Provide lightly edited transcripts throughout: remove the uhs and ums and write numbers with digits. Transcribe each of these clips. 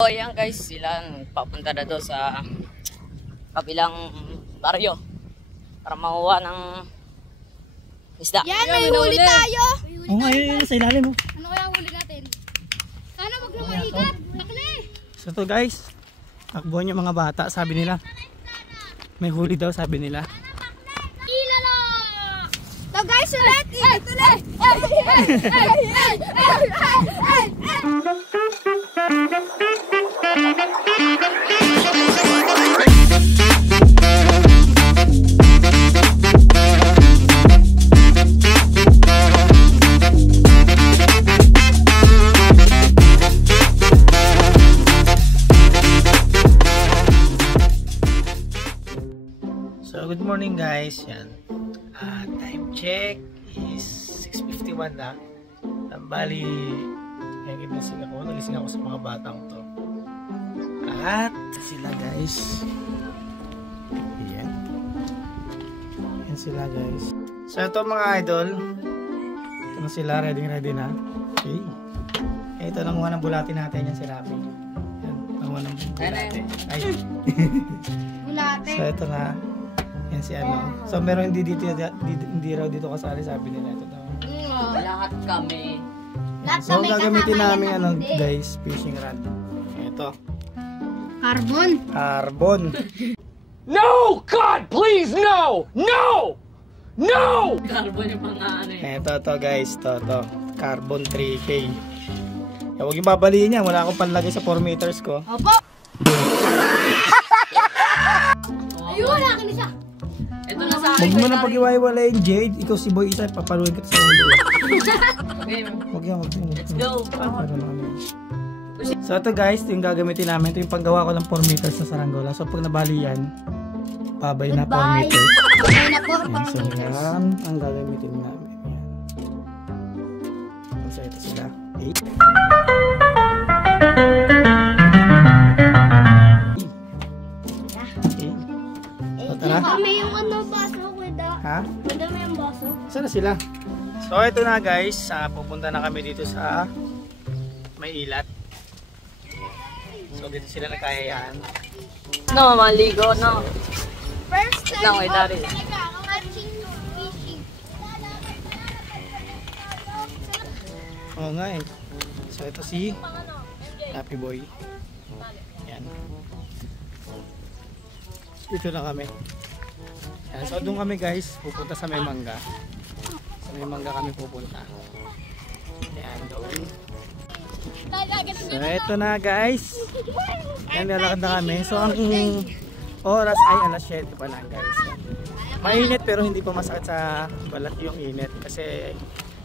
So ayan guys, sila papunta na doon sa kabilang baryo para makuha ng isda. Yan, may huli tayo! Oo nga, yun sa ilalim mo. Ano kaya huli natin? Sana wag na maigat! Takli! So to guys, takbuhan yung mga bata, sabi nila. May huli daw, sabi nila. Ilala! So guys, ulit! Ulit! So good morning guys, yan. Time check is 6:51 na. Bali, nagising ako sa mga batang to. At sila guys. Yan. Yan sila guys. So ito mga idol. Ito na sila, ready na. Okay. Ito nanguha ng bulati natin, yan si Rafi. Yan, nanguha ng bulati. Ay. Bulate. So ito na. Yan si ano. So meron hindi raw dito kasali, sabi nila ito daw. Lahat kami. So gagamitin namin ano guys, fishing rod. Ito. Carbon. No! God, please, no! No! No! Carbon yung mga ano eh. Ito guys, to. Carbon 3K. Huwag yung babaliin yan, wala akong panlagay sa 4 meters ko. Opo! Ayun, wala akin isa. Ito na sa akin. Huwag mo nang pag-iwaiwalayin, Jade. Ikaw si Boy Isa, papaluin kita sa ulo. Okay. Huwag yan. Let's go. So ito guys, ito yung gagamitin namin. Ito yung panggawa ko ng 4 meters na saranggola. So pag nabali yan, pabay na 4 meters. Pabay na po, Yan, so yan ang gagamitin namin. Yan. So ito sila. Okay. So tara. May yung ano, baso, kuda. Ha? Kuda may yung baso. Saan na sila? So ito na guys, pupunta na kami dito sa may ilat. So dito sila nagkahayaan. No, maligo, no. First time No, wait, that is. catching fishing. Oo nga eh. So ito si Happy Boy. Yan. Dito na kami. Yan. So doon kami guys, pupunta sa may mangga. Sa may mangga kami pupunta. Yan doon. So ito na guys. Yan, lalakad na kami. So ang oras ay alas 7 pa lang guys. Mainit pero hindi pa masakit sa balat yung init kasi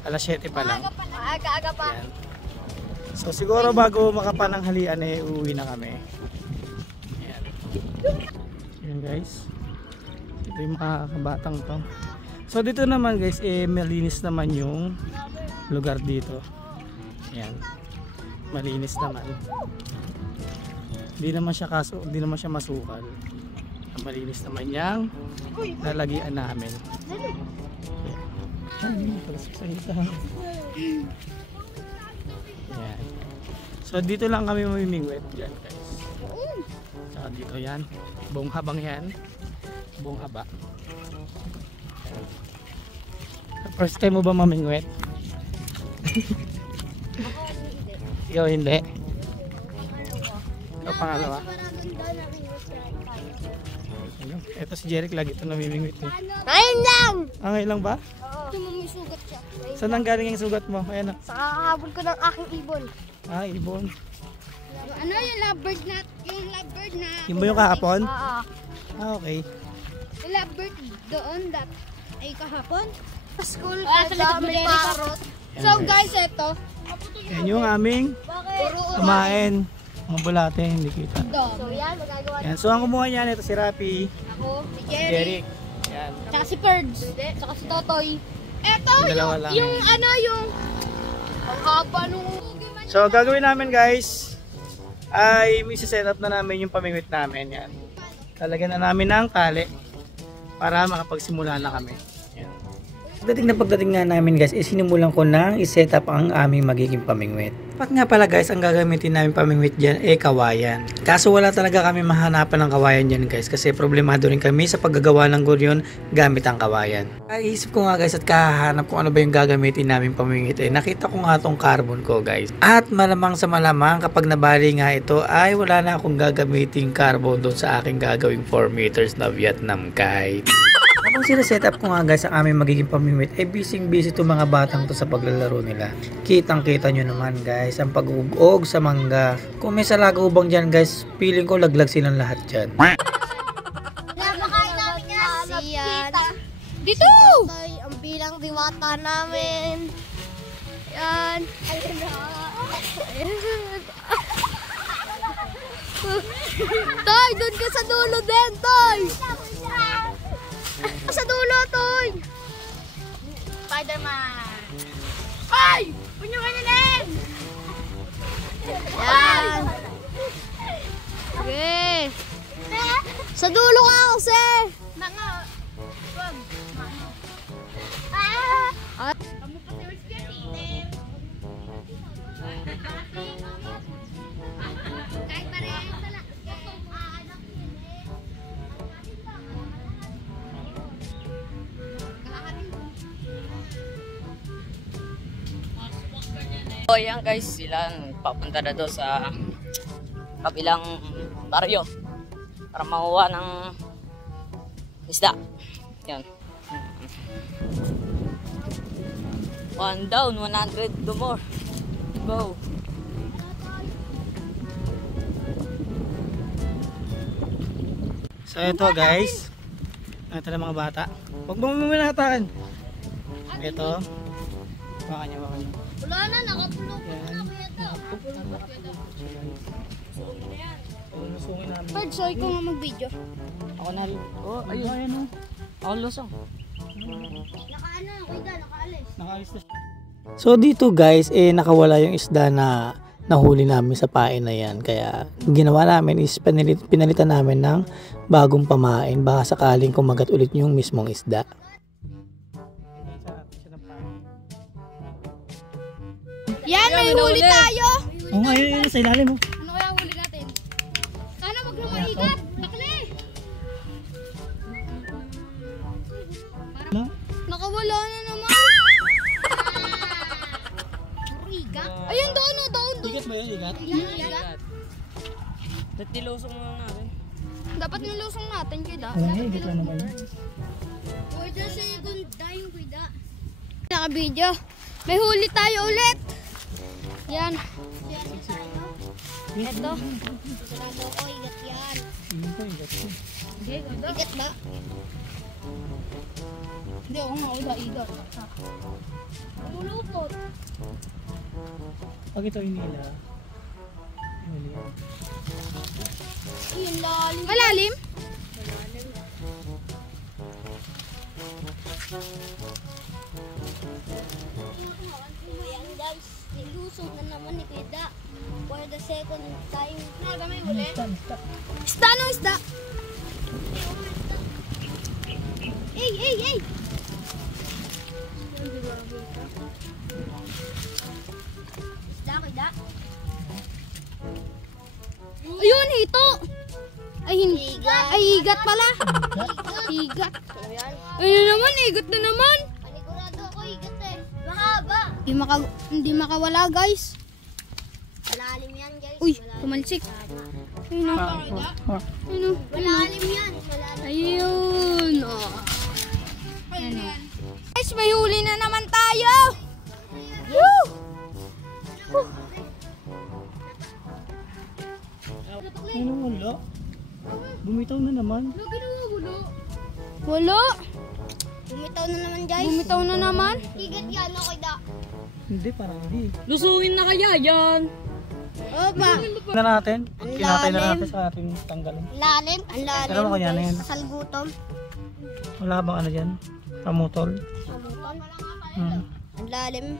alas 7 pa lang. Aga-aga pa. Yan. So siguro bago makapananghalian eh uuwi na kami. Yan. Yan guys. Ito yung mga kabatang to. So dito naman guys eh malinis naman yung lugar dito. Yan. Malinis naman. Hindi naman siya masukal. Malinis naman yang lalagyan namin. Yan. So dito lang kami mamimingwit yan guys. So dito yan. Buong habang yan. Buong haba. First time mo ba mamingwit? Ikaw hindi. Ikaw pangalawa. Ito si Jeric lagi ito namimingwit eh. Ayun lang! Ngayon lang ba? Ito mo may sugat siya. Saan ang galing yung sugat mo? Ayan na. Sa kakahabol ko ng aking ibon. Ibon. Ano yung lovebird na? Yung lovebird na. Yung ba yung kahapon? Oo. Okay. Yung lovebird doon ay kahapon. Sa school sa may parrot. Yan, So guys. guys, ito. Yan yung aming kumain. Mga bulate, hindi kita. So yan, magagawa Yan. So ang kumuha niyan, ito si Rapi, ako, si si Jerry, Jeric. Yan. tsaka si Perds, tsaka si Totoy. Ito, Yung dalawa lang yung yan. ano, yung ang haba nung... So gagawin namin guys, ay may set up na namin yung pamingwit namin. Yan. Lalagyan na namin ng tali para makapagsimula na kami. Yan. Pagdating nga namin guys, sinimulan ko nang i-set up ang aming magiging pamingwit. Dapat nga pala guys, ang gagamitin namin pamingwit dyan kawayan. Kaso wala talaga kami mahanapan ng kawayan dyan guys, kasi problemado rin kami sa paggagawa ng guryon gamit ang kawayan. Iisip ko nga guys at kahanap kung ano ba yung gagamitin namin pamingwit. Nakita ko nga tong carbon ko guys. At malamang sa malamang kapag nabali nga ito ay wala na akong gagamitin carbon doon sa aking gagawing 4 meters na Vietnam kite. Habang sinaset-up ko nga guys ang aming magiging pamimit, busy itong mga batang to sa paglalaro nila. Kitang-kita nyo naman guys ang pag-ugog sa mangga. Kung may salagubang dyan guys, feeling ko laglag silang lahat dyan. Napakain namin yan. Dito! Ang bilang diwata namin. Yan. Ayun na. Toy, doon ka sa dulo din, Toy! Sa dulo, Toy! Spider-Man! Ay! Punyo ka nilin! Yan! Okay! Sa dulo ka kasi! Mga! Wag! Ah! Kamu pa tiwis ka nilim! Kahit pareho sa lahat. So yan guys, sila papunta na doon sa kabilang baryo para makuha ng isda. Yan. 1 down, 100 to more. Go. So ito guys, ito na mga bata. Huwag mo minatakan. Ito. Baka niya. Wala na, nakapulog Yan. Lusungin namin. Pag, so ikaw nga mag-video. Ako na rin. Oh, ayun. Ayun oh. Ako lusong. Nakaano, kuya, nakaalis. Nakaalis na siya. So dito guys, nakawala yung isda na nahuli namin sa pain na yan. Kaya ginawa namin is pinalitan namin ng bagong pamain. Baka sakaling kumagat ulit yung mismong isda. Yan, may huli tayo! Oo nga, yun sa ilalim mo. Ano kaya huli natin? Sana wag na maigat! Nakli! Na? Nakawala na naman! Igat? Ayun, doon, doon. Igat ba yun? Igat? Igat? Ba't nilusong mo natin? Dapat nilusong natin, kuya. Oo nga, igat lang naman. For the second time, kuya. Naka-video. May huli tayo ulit! Yan. Ito. Sigurado ko, igat yan. Igat ba? Hindi, ako nga, igat. Mulupot. Pag ito inila. Ayun, lalim. Malalim? Ayan guys, nilusong na naman ni Kuya for the second time. Naga may huli? Isda, no isda? Ay! Isda, Kuya. Ayun, hito! Ay, hindi. Ay, higat pala. Higat. Ayun naman, higat na naman. Panigurado ako, higat eh. Mahaba. Hindi makawala, guys. Malalim yan, guys. Uy, tumalsik. Ayun na. Ayun. Malalim yan. Ayun. Guys, may huli na naman tayo. Woo! Ano wala? Bumitaw na naman. Wala. Bumitaw na naman, guys. Bumitaw na naman. Higat yan, okay da. Hindi, parang hindi. Lusungin na kaya yan. Opa. Na natin. Kinatay na natin sa ating tanggalin. Lalim. Ang lalim. Pero kaya na yan. Salgutom. Wala bang ano dyan? Pamutol? Sabuton. Hmm. Ang lalim.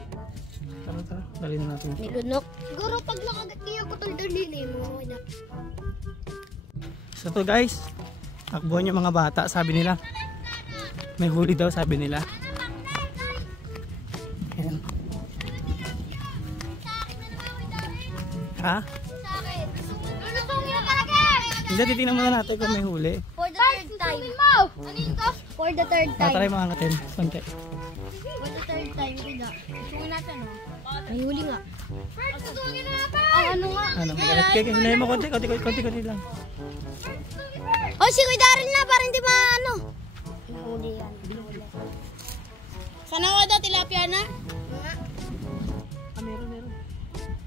Tara. Dali na natin. Nilunok. Siguro pag nakagat niya ako tol-dali mo. So to guys, takbuhan yung mga bata, sabi nila. May huli daw, sabi nila. Ha? Sa akin. Lulusungin na talaga! Hindi, titignan muna natin kung may huli. For the third time. Ano yun to? For the third time. Try mga angatin. Konti. For the third time, Kuya. Lusungin natin, oh. May huli nga. First, lusungin na natin! Ang ano nga? Ano, magalit kayo. Hinayin mo konti lang. Oh, si Kuya Daryl na, parang hindi maano. Huli yan. Sana wala daw tilapia na? Meron.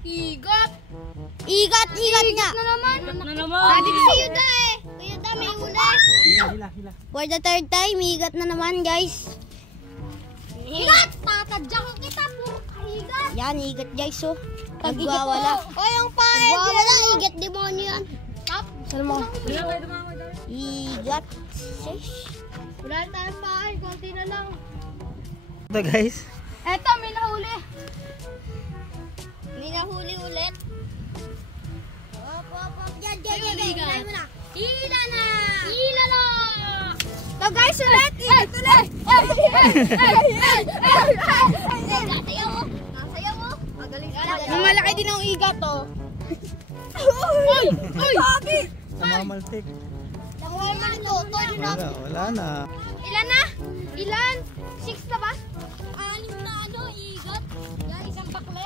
Igat! Igat nga! Na naman. Sabi ko si Yuda eh. Yuda, may huli. Hila. For the third time, igat na naman, guys. Igat! Tatadyak ko kita po. Igat! Yan, igat, guys, oh. Nagwawala. O, yung pae. Nagwawala, igat demonyo yan. Tap. Saan mo? Igat. Wala tayong pae, konti na lang. Ito guys. Eto, may nahuli. May nahuli ulit. Op. Yan. Hila mo na. Hila na! So guys, ulit. Ulit. Nasayaw mo. Magaling ka. Malaki din ang igat, oh. Uy! Sabi! Namamaltik. Nakuha mo nito. Wala na. Ilan? 6 na ba? 6 na igat. Yan, isang bakle.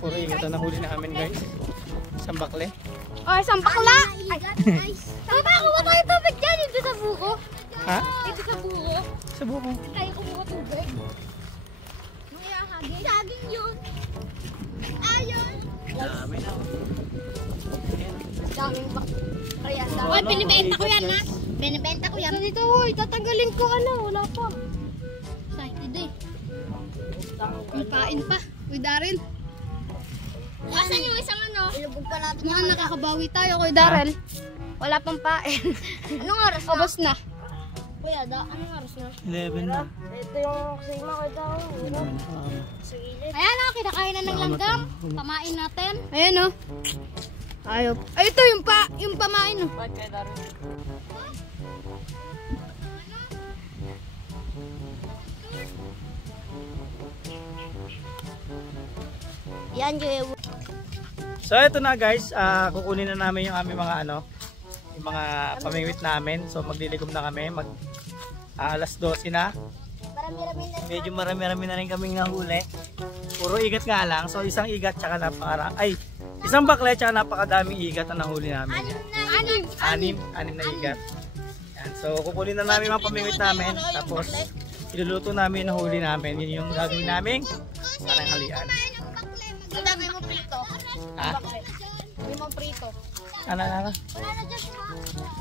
Puro igat na nahuli namin guys. Isang bakle. Oh, isang bakla. Ay, kuha tayo tubig dyan. Dito sa buko. Ha? Dito sa buko. Sa buko. Tayo kumuha tubig. Saging yun. Ayun. Dami na. Daming bakla. Uy, binibenta ko yan, ha? Binibenta ko yan. Dito, uy. Tatanggalin ko, wala pa. Excited eh. May pain pa. Uy, Daryl. Asan yung isang ano? Ilubog pa natin. Mukhang nakakabawi tayo, Kuya Daryl. Wala pang pain. Anong oras na? Obos na. Kuya, anong oras na? 11 na. Ito yung kusima ko daw. Ayan o, kinakain na ng langgam. Pamain natin. Ayan o. Ayop. Ay, ito yung pamain o. Bakit kayo Daryl? Yan yung... So ito na guys, kukunin na namin yung aming mga yung mga pamingwit namin. So maglilikom na kami, alas 12 na. Marami-rami na. Medyo marami-rami na rin kaming nahuli. Puro igat nga lang. So isang igat tsaka isang bakle tsaka napakadaming igat na nahuli namin. Anim na igat. Yan. So kukunin na namin mga pamingwit namin. Tapos iluluto namin yung nahuli namin. Yun yung gagawin namin. Tanghalian. Ang dami mo prito. Ha? May mo prito. Ano? Wala na dyan.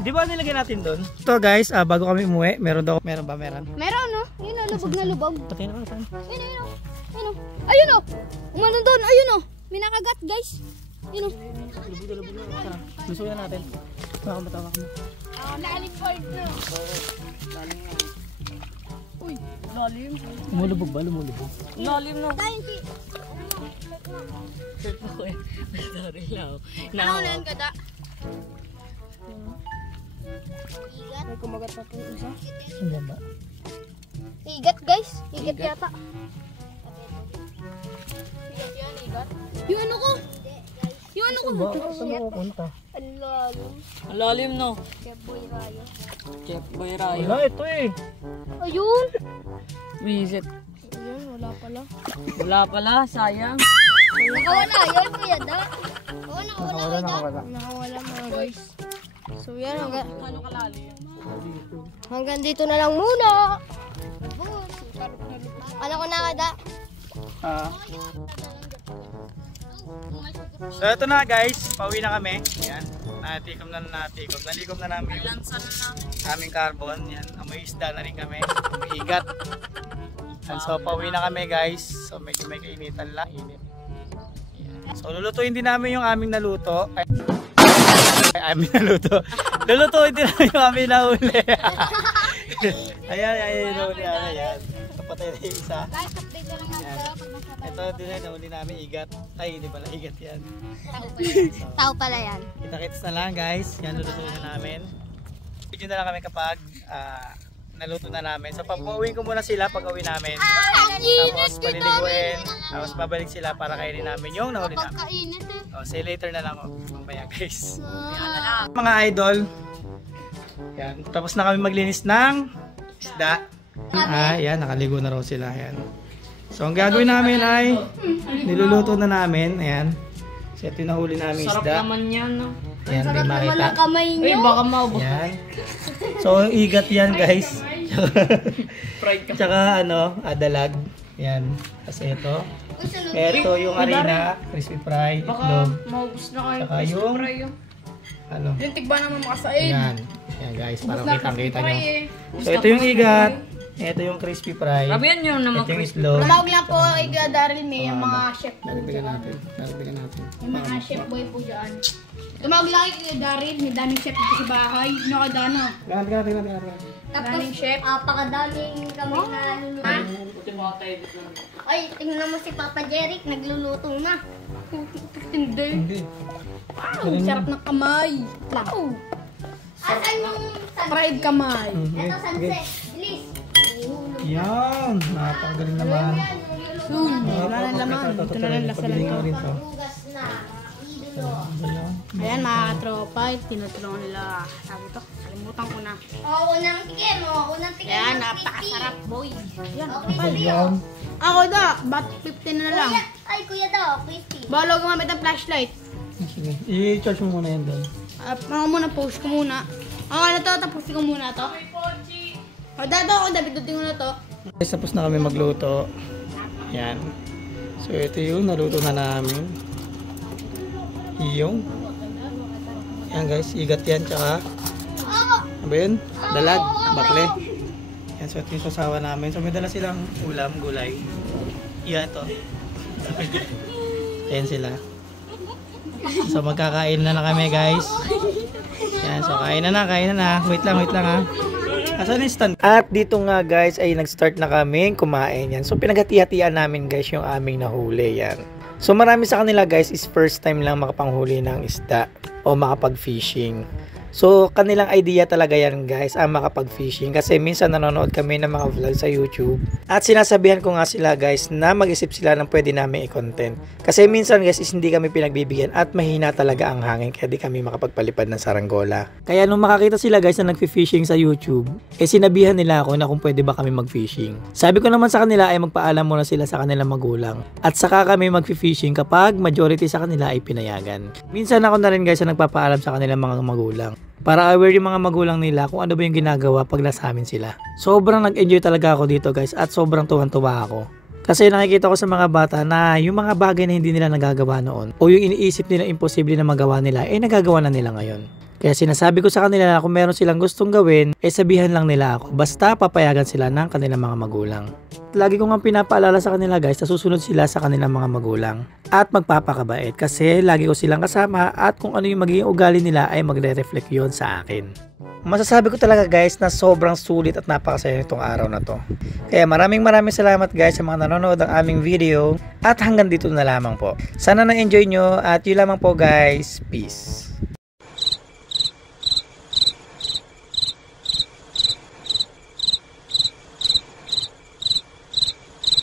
Di ba nilagay natin doon? Ito guys, bago kami umuwi, meron ba? Meron. Meron no? Yun o, lubog na lubog. Pati na saan? Ayun o. Umano doon, ayun o. May nakagat guys. Ayun o. Lubog na. Lusuin na natin. Tawak mo. Naaling point na. Uy, lalim. Lumulubog ba? Lalim na. Dahil si... Daryl. Ano na yan kada? Igat. May kumagat na po isa. Hindi ba? Igat guys. Igat yata. Igat yan, igat. Yung ano ko. Yung ano ko. Saan mo pupunta? Ang lalim. Ang lalim no. Keboy Rayo. Chef Boy Rayo. Wala, ito eh. Ayun. Visit. Ayun, wala pala. Wala pala, sayang. Nakawala yun, Kuya Da. Oo, nakawala. Nakawala. Nakawala mga guys. So yan, Ano kalalim? hanggang dito na lang muna. Ano ko na kada? So ito na guys, pauwi na kami. Yan, natikom na. Nalikom na namin yung Lansan na namin. aming carbon. Yan, amoy isda na rin kami. Umiigat. And so pauwi na kami guys. So medyo may kainitan lang. Init. Yan. So lulutuin din namin yung aming naluto. Lulutuin din namin yung aming nahuli. Ayan, yung nahuli namin. Ayan. Kapatay na yung isa. Guys, update ko lang Yan. Ito din na nahuli namin igat. Ay, hindi pala igat yan. Tao pala yan. Kita-kits na lang guys. Yan, lulutuin na namin. Video na lang kami kapag naluto na namin. So pag-uwi ko muna sila pag-uwi namin. Ang init Tapos paliliguin. Tapos babalik sila para kainin namin yung nahuli namin. Pagkainit eh. See you later na lang mamaya guys. Mga idol. Yan. Tapos na kami maglinis ng isda. Yan. Nakaligo na raw sila. Yan. So ang gagawin namin ay niluluto na namin. Ayan. So ito yung nahuli namin isda. Sarap naman yan, no? Ayan, di makita. Kamay Uy, baka maubos. Yan. So igat yan guys. Tsaka dalag. Yan. Kasi ito. Ito yung harina, crispy fry, itlog. Maubos na kayo. Tsaka yung Yung tigba naman makasain. Yan. Yan guys, para kitang-kita nyo. So ito yung igat. Ito yung crispy fry. Sabi yan yung naman Ito yung itlog. Tumawag lang po kay Daryl May, yung mga chef. Nagdagan natin. Yung mga chef boy po dyan. Tumawag lang kay Daryl, may daming chef dito sa bahay. Nakadana. Tapos, pakadaming kami na luluto. Ay, tingnan mo si Papa Jeric, nagluluto na. Hindi. Wow, sarap ng kamay. Wow. Asan yung sunset? Fried kamay. Ito sunset. Bilis. Yan. Napakagaling naman. Wala na laman. Ito na lang lasa lang ito. Ayan mga katropa, tinutulungan nila. Sabi to, kalimutan ko na. Unang tikim. Ayan, napakasarap boy. Ayan, ako daw, bat 15 na lang. Ay, kuya daw, 50. Bawal gumamit ng flashlight. Sige. I-charge mo muna yan doon. Ako muna, post ko muna. Ano to, tapos ko muna to. O, dato ako, David, dutin ko na to. Guys, tapos na kami magluto. Yan. So, ito yung naluto na namin. Yung. Yan guys, igat yan. Tsaka, ano ba yun? Dalag, bakle. Yan, so ito yung sasawa namin. So, may dala silang ulam, gulay. Yan ito. Ayan sila. So, magkakain na kami guys. Yan, so kain na. Wait lang ha. Asan yung stand? At dito nga guys ay nag-start na kami kumain yan. So pinaghati-hatian namin guys yung aming nahuli yan. So marami sa kanila guys is first time lang makapanghuli ng isda o makapag-fishing. So kanilang idea talaga yan guys ang makapag-fishing kasi minsan nanonood kami ng mga vlog sa YouTube at sinasabihan ko nga sila guys na mag-isip sila ng pwede namin i-content kasi minsan guys is hindi kami pinagbibigyan at mahina talaga ang hangin kaya di kami makapagpalipad ng saranggola. Kaya nung makakita sila guys na nag-fishing sa YouTube sinabihan nila ako na kung pwede ba kami mag-fishing. Sabi ko naman sa kanila ay magpaalam muna sila sa kanilang magulang at saka kami mag-fishing kapag majority sa kanila ay pinayagan. Minsan ako na rin guys na nagpapaalam sa kanilang mga magulang para aware yung mga magulang nila kung ano ba yung ginagawa pag nasa amin sila. Sobrang nag-enjoy talaga ako dito guys at sobrang tuwan-tuwa ako. Kasi nakikita ko sa mga bata na yung mga bagay na hindi nila nagagawa noon o yung iniisip nila imposible na magawa nila nagagawa na nila ngayon. Kaya sinasabi ko sa kanila na kung meron silang gustong gawin sabihan lang nila ako basta papayagan sila ng kanilang mga magulang. Lagi ko nga pinapaalala sa kanila guys na susunod sila sa kanilang mga magulang at magpapakabait kasi lagi ko silang kasama at kung ano yung magiging ugali nila ay magre-reflect yon sa akin. Masasabi ko talaga guys na sobrang sulit at napakasaya nitong araw na to. Kaya maraming salamat guys sa mga nanonood ng aming video at hanggang dito na lamang po. Sana na-enjoy nyo at yun lamang po guys. Peace.